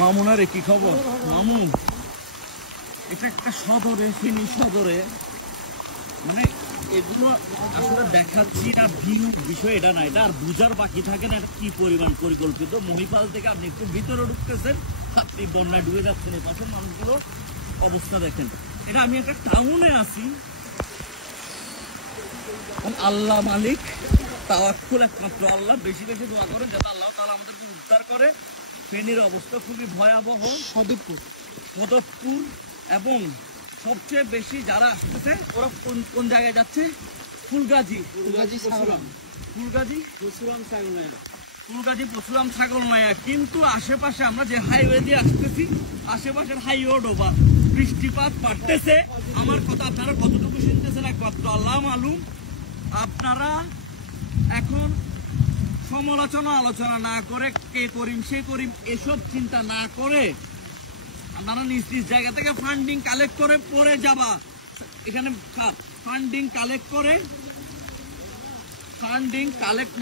মামুনার কি খবর? মামু এটা একটা শহরে, ফেনী শহরে, মানে এগুলো আসলে দেখাচ্ছি না ভিউ বিষয় এটা না, এটা আর বুঝার বাকি থাকে না কি পরিমাণ পরিকল্পিত। মহিপাল থেকে আপনি একটু ভিতরে ঢুকতেছেন, আপনি বন্যায় ডুবে যাচ্ছেন, এই পাশের মানুষগুলো অবস্থা দেখেন। এটা আমি একটা টাউনে আছি, আল্লাহ মালিক, তাওয়াক্কুল একমাত্র আল্লাহ। বেশি বেশি দোয়া করেন যাতে আল্লাহ তাআলা আমাদেরকে উদ্ধার করে। ফেনীর অবস্থা খুবই ভয়াবহ। সদরপুর এবং সবচেয়ে বেশি যারা আসতেছে ওরা কোন জায়গায় যাচ্ছে? ফুলগাজী পরশুরাম ছাগলনাইয়া। কিন্তু আশেপাশে আমরা যে হাইওয়ে দিয়ে আসতেছি, আশেপাশের হাইওয়ে ডোবা, বৃষ্টিপাত বাড়তেছে। আমার কথা আপনারা কতটুকু শুনতেছেন একমাত্র আল্লাহ মালুম। আপনারা এখন সমালোচনা আলোচনা না করে, কে করিম সে করিম এসব চিন্তা না করে আপনারা নিজ নিজ জায়গা থেকে ফান্ডিং কালেক্ট করে পরে যাবা। এখানে ফান্ডিং কালেক্ট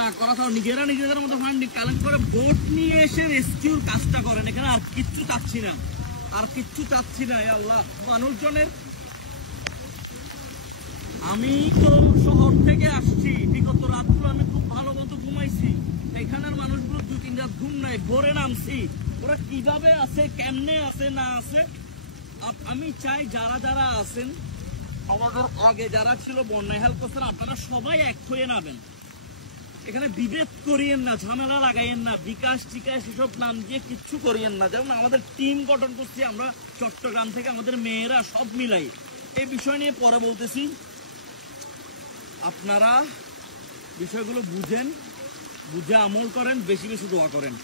না করা, তাও নিজেরা নিজেদের মতো ফান্ডিং কালেক্ট করে বোট নিয়ে এসে রেস্কিউর কাজটা করেন। এখানে আর কিচ্ছু চাচ্ছি না, আল্লাহ মানুষজনের। আমি তো শহর থেকে আসছি, বিগত রাতগুলো আমি খুব ভালো মতো ঘুমাইছি। এখানের মানুষগুলো 2-3 রাত ঘুম নাই, ভোরে নামছি। ওরা কিভাবে আছে, কেমনে আছে না আছে, আমি চাই যারা যারা আছেন আমাদের আগে যারা ছিল বন্যায় হেল্প করছেন, আপনারা সবাই এক হয়ে নামেন। এখানে বিভেদ করিয়েন না, ঝামেলা লাগাইয়েন না, বিকাশ টিকাশ এসব নাম দিয়ে কিচ্ছু করিয়েন না। যেমন আমাদের টিম গঠন করছি আমরা চট্টগ্রাম থেকে, আমাদের মেয়েরা সব মিলাই। এই বিষয় নিয়ে পরে বলতেছি। আপনারা বিষয়গুলো বুঝেন, বুঝে আমল করেন, বেশি বেশি দোয়া করেন।